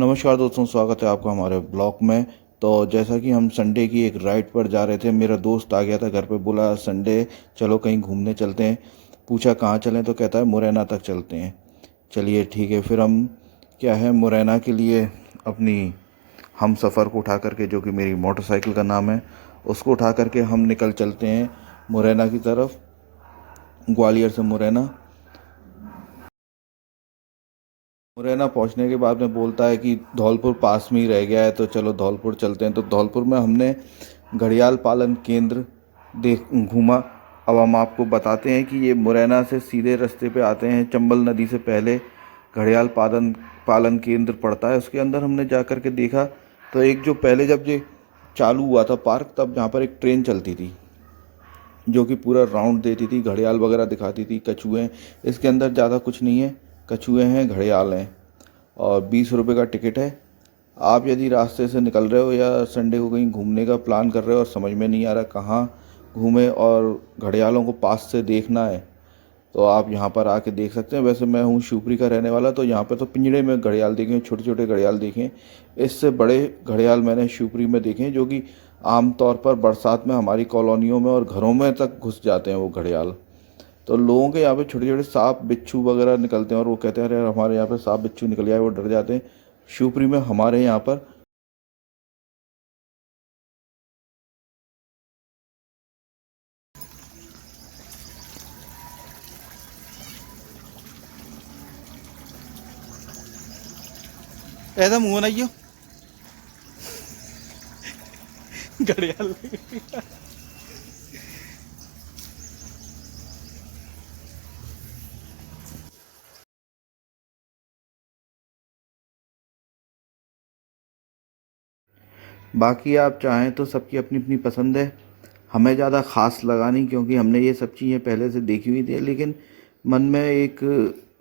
नमस्कार दोस्तों, स्वागत है आपका हमारे ब्लॉग में। तो जैसा कि हम संडे की एक राइड पर जा रहे थे, मेरा दोस्त आ गया था घर पे, बोला संडे चलो कहीं घूमने चलते हैं। पूछा कहाँ चलें, तो कहता है मुरैना तक चलते हैं। चलिए ठीक है, फिर हम क्या है मुरैना के लिए अपनी हम सफ़र को उठा करके, जो कि मेरी मोटरसाइकिल का नाम है, उसको उठा करके हम निकल चलते हैं मुरैना की तरफ। ग्वालियर से मुरैना। मुरैना पहुंचने के बाद में बोलता है कि धौलपुर पास में ही रह गया है, तो चलो धौलपुर चलते हैं। तो धौलपुर में हमने घड़ियाल पालन केंद्र देख घूमा। अब हम आपको बताते हैं कि ये मुरैना से सीधे रास्ते पे आते हैं, चंबल नदी से पहले घड़ियाल पालन पालन केंद्र पड़ता है। उसके अंदर हमने जा कर के देखा, तो एक जो पहले जब ये चालू हुआ था पार्क, तब यहाँ पर एक ट्रेन चलती थी जो कि पूरा राउंड देती थी, घड़ियाल वगैरह दिखाती थी, कछुए। इसके अंदर ज़्यादा कुछ नहीं है, कछुए हैं, घड़ियाल हैं, और 20 रुपये का टिकट है। आप यदि रास्ते से निकल रहे हो या संडे को कहीं घूमने का प्लान कर रहे हो और समझ में नहीं आ रहा कहाँ घूमें और घड़ियालों को पास से देखना है, तो आप यहाँ पर आके देख सकते हैं। वैसे मैं हूँ शिवपुरी का रहने वाला, तो यहाँ पर तो पिंजड़े में घड़ियाल देखे हैं, छोटे छोटे घड़ियाल देखे हैं। इससे बड़े घड़ियाल मैंने शिवपुरी में देखे हैं, जो कि आमतौर पर बरसात में हमारी कॉलोनियों में और घरों में तक घुस जाते हैं वो घड़ियाल। तो लोगों के यहाँ पे छोटे छोटे सांप बिच्छू वगैरह निकलते हैं, और वो कहते हैं अरे यार हमारे यहाँ पे सांप बिच्छू निकल जाए, वो डर जाते हैं। शिवपुरी में हमारे यहाँ पर ऐसा मुंह बनाइयो घड़ियाल। बाकी आप चाहें तो सबकी अपनी अपनी पसंद है, हमें ज़्यादा ख़ास लगा नहीं, क्योंकि हमने ये सब चीज़ें पहले से देखी हुई थी। लेकिन मन में एक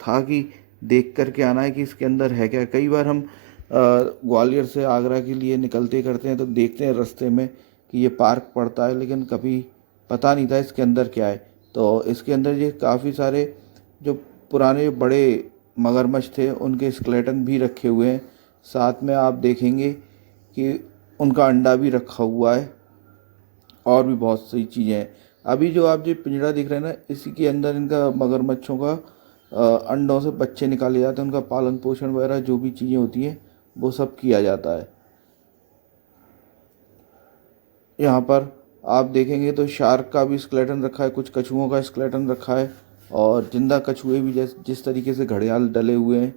था कि देख कर के आना है कि इसके अंदर है क्या। कई बार हम ग्वालियर से आगरा के लिए निकलते करते हैं, तो देखते हैं रास्ते में कि ये पार्क पड़ता है, लेकिन कभी पता नहीं था इसके अंदर क्या है। तो इसके अंदर ये काफ़ी सारे जो पुराने बड़े मगरमच्छ थे, उनके स्केलेटन भी रखे हुए हैं। साथ में आप देखेंगे कि उनका अंडा भी रखा हुआ है, और भी बहुत सी चीज़ें हैं। अभी जो आप जो पिंजरा दिख रहे हैं ना, इसी के अंदर इनका मगरमच्छों का अंडों से बच्चे निकाले जाते हैं, उनका पालन पोषण वगैरह जो भी चीज़ें होती हैं वो सब किया जाता है। यहाँ पर आप देखेंगे तो शार्क का भी स्केलेटन रखा है, कुछ कछुओं का स्केलेटन रखा है, और जिंदा कछुए भी जिस तरीके से घड़ियाल डले हुए हैं,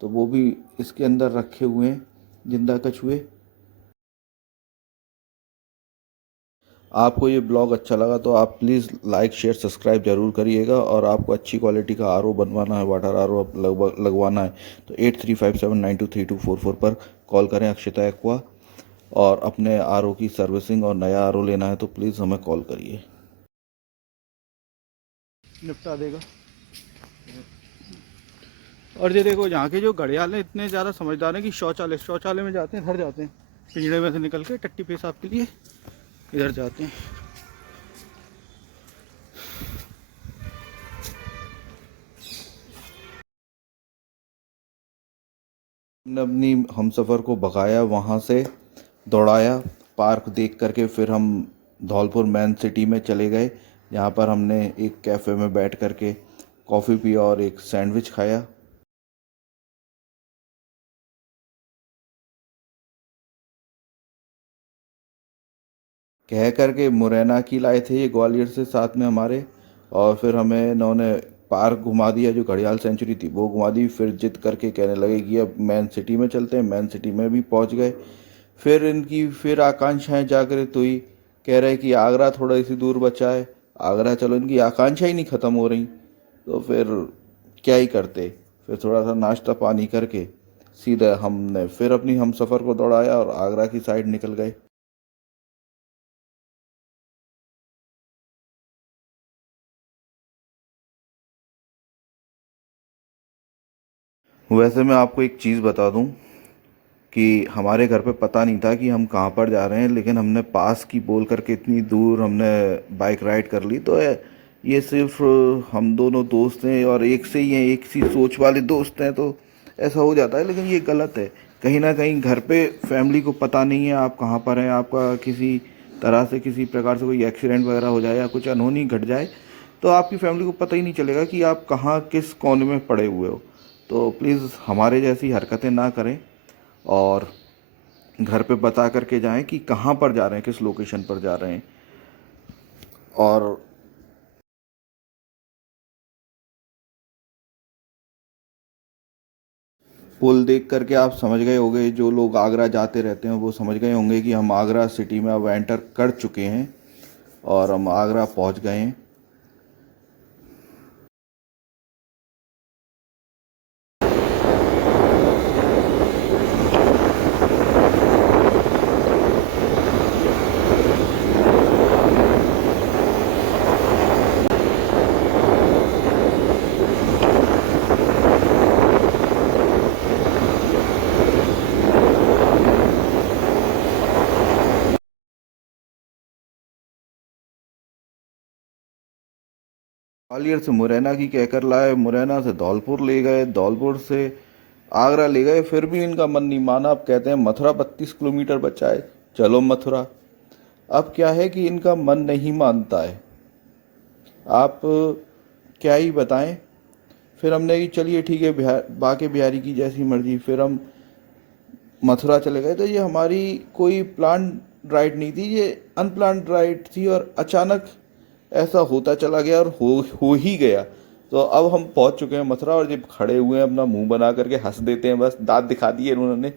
तो वो भी इसके अंदर रखे हुए हैं, जिंदा कछुए। आपको ये ब्लॉग अच्छा लगा तो आप प्लीज़ लाइक शेयर सब्सक्राइब ज़रूर करिएगा। और आपको अच्छी क्वालिटी का आर ओ बनवाना है, वाटर आर ओ लगवाना है, तो 8357923244 पर कॉल करें, अक्षिता एक्वा। और अपने आर ओ की सर्विसिंग और नया आर ओ लेना है तो प्लीज़ हमें कॉल करिए, निपटा देगा। और ये देखो, यहाँ के जो घड़ियाल हैं इतने ज़्यादा समझदार हैं कि शौचालय शौचालय में जाते हैं, घर जाते हैं, पिंजड़े में से निकल के टट्टी पेशाब के लिए इधर जाते हैं। हमने अपनी हमसफ़र को भगाया, वहाँ से दौड़ाया, पार्क देख करके फिर हम धौलपुर मेन सिटी में चले गए, जहाँ पर हमने एक कैफ़े में बैठ करके कॉफ़ी पी और एक सैंडविच खाया। कह करके मुरैना की लाए थे ये ग्वालियर से साथ में हमारे। और फिर हमें इन्होंने पार्क घुमा दिया, जो घड़ियाल सेंचुरी थी वो घुमा दी। फिर जिद करके कहने लगे कि अब मेन सिटी में चलते हैं, मेन सिटी में भी पहुंच गए। फिर इनकी फिर आकांक्षाएं जागृत हुई, कह रहे कि आगरा थोड़ा सी दूर बचा है, आगरा चलो। इनकी आकांक्षाएं ही नहीं ख़त्म हो रही, तो फिर क्या ही करते। फिर थोड़ा सा नाश्ता पानी करके सीधा हमने फिर अपनी हम सफ़र को दौड़ाया और आगरा की साइड निकल गए। वैसे मैं आपको एक चीज़ बता दूं कि हमारे घर पे पता नहीं था कि हम कहाँ पर जा रहे हैं, लेकिन हमने पास की बोल करके इतनी दूर हमने बाइक राइड कर ली। तो ये सिर्फ हम दोनों दोस्त हैं और एक से ही हैं, एक सी सोच वाले दोस्त हैं, तो ऐसा हो जाता है, लेकिन ये गलत है। कहीं ना कहीं घर पे फैमिली को पता नहीं है आप कहाँ पर हैं, आपका किसी तरह से किसी प्रकार से कोई एक्सीडेंट वगैरह हो जाए या कुछ अनहोनी घट जाए तो आपकी फैमिली को पता ही नहीं चलेगा कि आप कहाँ किस कोने में पड़े हुए हो। तो प्लीज़ हमारे जैसी हरकतें ना करें और घर पे बता करके जाएं कि कहाँ पर जा रहे हैं, किस लोकेशन पर जा रहे हैं। और पुल देख करके आप समझ गए होंगे, जो लोग आगरा जाते रहते हैं वो समझ गए होंगे कि हम आगरा सिटी में अब एंटर कर चुके हैं और हम आगरा पहुंच गए हैं। ग्वालियर से मुरैना की कहकर लाए, मुरैना से धौलपुर ले गए, धौलपुर से आगरा ले गए, फिर भी इनका मन नहीं माना। अब कहते हैं मथुरा 32 किलोमीटर बचा है, चलो मथुरा। अब क्या है कि इनका मन नहीं मानता है, आप क्या ही बताएं। फिर हमने कि चलिए ठीक है, बिहार बाके बिहारी की जैसी मर्जी। फिर हम मथुरा चले गए। तो ये हमारी कोई प्लान राइड नहीं थी, ये अनप्लान राइड थी और अचानक ऐसा होता चला गया और हो ही गया। तो अब हम पहुंच चुके हैं मथुरा और जब खड़े हुए हैं अपना मुंह बना करके हंस देते हैं, बस दांत दिखा दिए उन्होंने।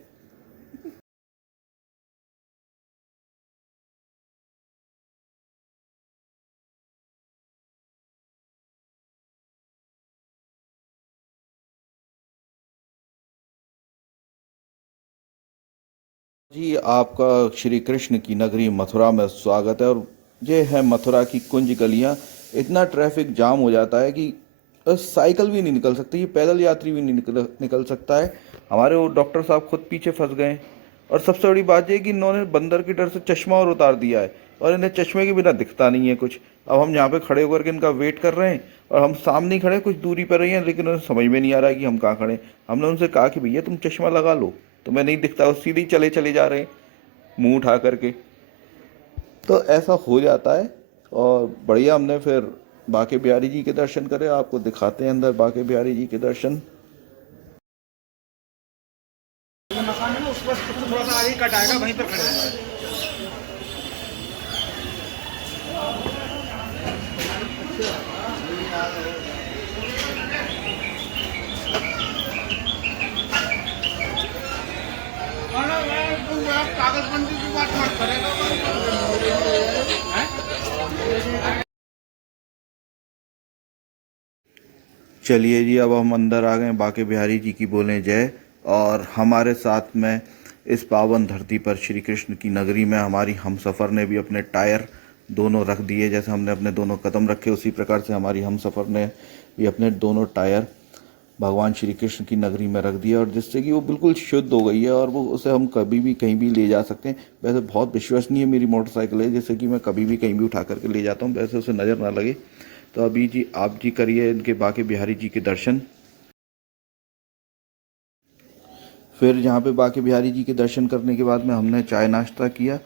जी आपका श्री कृष्ण की नगरी मथुरा में स्वागत है। और ये है मथुरा की कुंज गलियां। इतना ट्रैफिक जाम हो जाता है कि साइकिल भी नहीं निकल सकती, ये पैदल यात्री भी नहीं निकल सकता है। हमारे वो डॉक्टर साहब खुद पीछे फंस गए। और सबसे बड़ी बात यह कि इन्होंने बंदर के डर से चश्मा और उतार दिया है और इन्हें चश्मे के बिना दिखता नहीं है कुछ। अब हम यहाँ पे खड़े होकर के इनका वेट कर रहे हैं और हम सामने ही खड़े कुछ दूरी पर रही हैं, लेकिन उन्हें समझ में नहीं आ रहा है कि हम कहाँ खड़े हैं। हमने उनसे कहा कि भैया तुम चश्मा लगा लो, तुम्हें नहीं दिखता। वो सीधे ही चले चले जा रहे हैं मुंह उठा करके। तो ऐसा हो जाता है। और बढ़िया, हमने फिर बाके बिहारी जी के दर्शन करे, आपको दिखाते हैं अंदर बाके बिहारी जी के दर्शन। मकान है ना, उस पर थोड़ा सा आगे कट आएगा, वहीं पर खड़े हैं। कागजबंदी की बात मत करेगा। चलिए जी, अब हम अंदर आ गए, बाके बिहारी जी की बोलें जय। और हमारे साथ में इस पावन धरती पर श्री कृष्ण की नगरी में हमारी हमसफ़र ने भी अपने टायर दोनों रख दिए। जैसे हमने अपने दोनों कदम रखे उसी प्रकार से हमारी हमसफ़र ने भी अपने दोनों टायर भगवान श्री कृष्ण की नगरी में रख दिया, और जिससे कि वो बिल्कुल शुद्ध हो गई है और वो उसे हम कभी भी कहीं भी ले जा सकते हैं। वैसे बहुत विश्वसनीय मेरी मोटरसाइकिल है, जैसे कि मैं कभी भी कहीं भी उठा करके ले जाता हूँ, वैसे उसे नज़र ना लगे। तो अभी जी आप जी करिए इनके बाके बिहारी जी के दर्शन। फिर यहाँ पे बाके बिहारी जी के दर्शन करने के बाद में हमने चाय नाश्ता किया।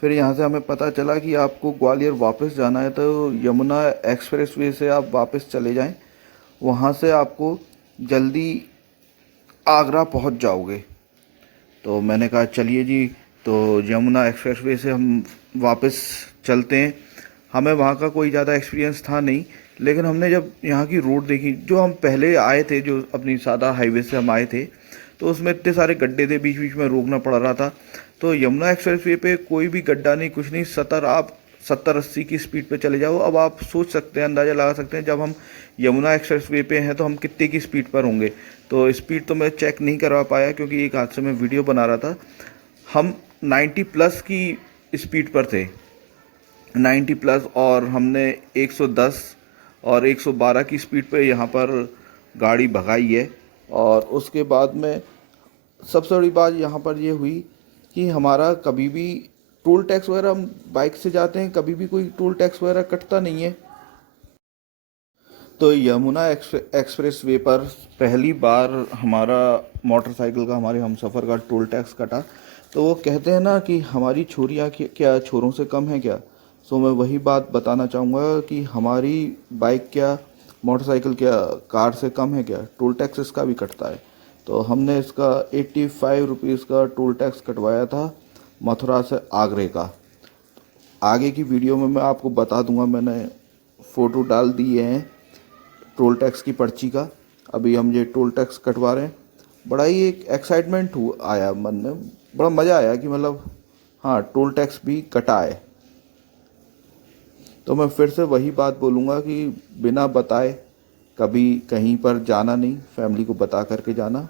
फिर यहाँ से हमें पता चला कि आपको ग्वालियर वापस जाना है तो यमुना एक्सप्रेस वे से आप वापस चले जाएं, वहाँ से आपको जल्दी आगरा पहुँच जाओगे। तो मैंने कहा चलिए जी, तो यमुना एक्सप्रेसवे से हम वापस चलते हैं। हमें वहाँ का कोई ज़्यादा एक्सपीरियंस था नहीं, लेकिन हमने जब यहाँ की रोड देखी, जो हम पहले आए थे, जो अपनी सादा हाईवे से हम आए थे, तो उसमें इतने सारे गड्ढे थे, बीच बीच में रोकना पड़ रहा था। तो यमुना एक्सप्रेसवे पे कोई भी गड्ढा नहीं, कुछ नहीं। 70 80 की स्पीड पे चले जाओ। अब आप सोच सकते हैं, अंदाज़ा लगा सकते हैं, जब हम यमुना एक्सप्रेसवे पे हैं तो हम कितने की स्पीड पर होंगे। तो स्पीड तो मैं चेक नहीं करवा पाया क्योंकि एक हाथ से मैं वीडियो बना रहा था। हम 90 प्लस की स्पीड पर थे, 90 प्लस, और हमने 110 और 112 की स्पीड पे यहाँ पर गाड़ी भगाई है। और उसके बाद में सबसे बड़ी बात यहाँ पर ये हुई कि हमारा कभी भी टोल टैक्स वगैरह, हम बाइक से जाते हैं, कभी भी कोई टोल टैक्स वगैरह कटता नहीं है। तो यमुना एक्सप्रेस वे पर पहली बार हमारा मोटरसाइकिल का, हमारे हमसफ़र का टोल टैक्स कटा। तो वो कहते हैं ना कि हमारी छोरियाँ क्या छोरों से कम है क्या। सो मैं वही बात बताना चाहूँगा कि हमारी बाइक क्या, मोटरसाइकिल क्या कार से कम है क्या, टोल टैक्स इसका भी कटता है। तो हमने इसका 85 रुपीज़ का टोल टैक्स कटवाया था मथुरा से आगरे का। आगे की वीडियो में मैं आपको बता दूंगा, मैंने फ़ोटो डाल दिए हैं टोल टैक्स की पर्ची का। अभी हम ये टोल टैक्स कटवा रहे हैं। बड़ा ही एक एक्साइटमेंट आया मन में, बड़ा मज़ा आया कि मतलब हाँ, टोल टैक्स भी कटा है। तो मैं फिर से वही बात बोलूँगा कि बिना बताए कभी कहीं पर जाना नहीं, फैमिली को बता करके जाना।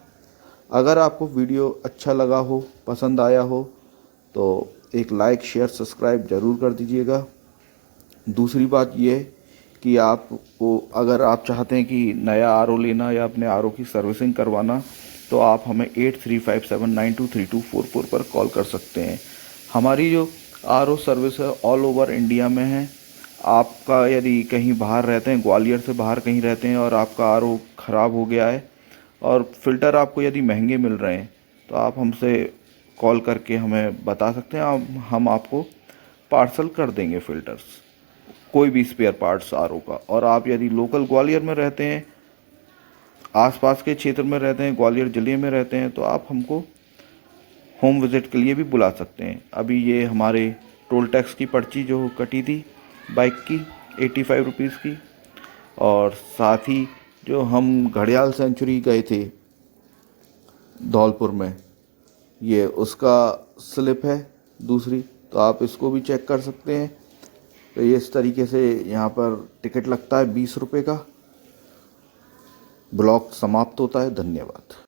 अगर आपको वीडियो अच्छा लगा हो, पसंद आया हो, तो एक लाइक शेयर सब्सक्राइब ज़रूर कर दीजिएगा। दूसरी बात ये है कि आपको, अगर आप चाहते हैं कि नया आर ओ लेना या अपने आर ओ की सर्विसिंग करवाना, तो आप हमें 8357923244 पर कॉल कर सकते हैं। हमारी जो आर ओ सर्विस है ऑल ओवर इंडिया में है। आपका यदि कहीं बाहर रहते हैं, ग्वालियर से बाहर कहीं रहते हैं और आपका आर ओ ख़राब हो गया है और फ़िल्टर आपको यदि महंगे मिल रहे हैं, तो आप हमसे कॉल करके हमें बता सकते हैं। हम आपको पार्सल कर देंगे फ़िल्टर्स, कोई भी स्पेयर पार्ट्स आरओ का। और आप यदि लोकल ग्वालियर में रहते हैं, आसपास के क्षेत्र में रहते हैं, ग्वालियर ज़िले में रहते हैं, तो आप हमको होम विज़िट के लिए भी बुला सकते हैं। अभी ये हमारे टोल टैक्स की पर्ची जो कटी थी बाइक की 85 रुपीज़ की, और साथ ही जो हम घड़ियाल सेंचुरी गए थे धौलपुर में, ये उसका स्लिप है दूसरी, तो आप इसको भी चेक कर सकते हैं। तो ये इस तरीके से यहाँ पर टिकट लगता है 20 रुपये का। ब्लॉग समाप्त होता है। धन्यवाद।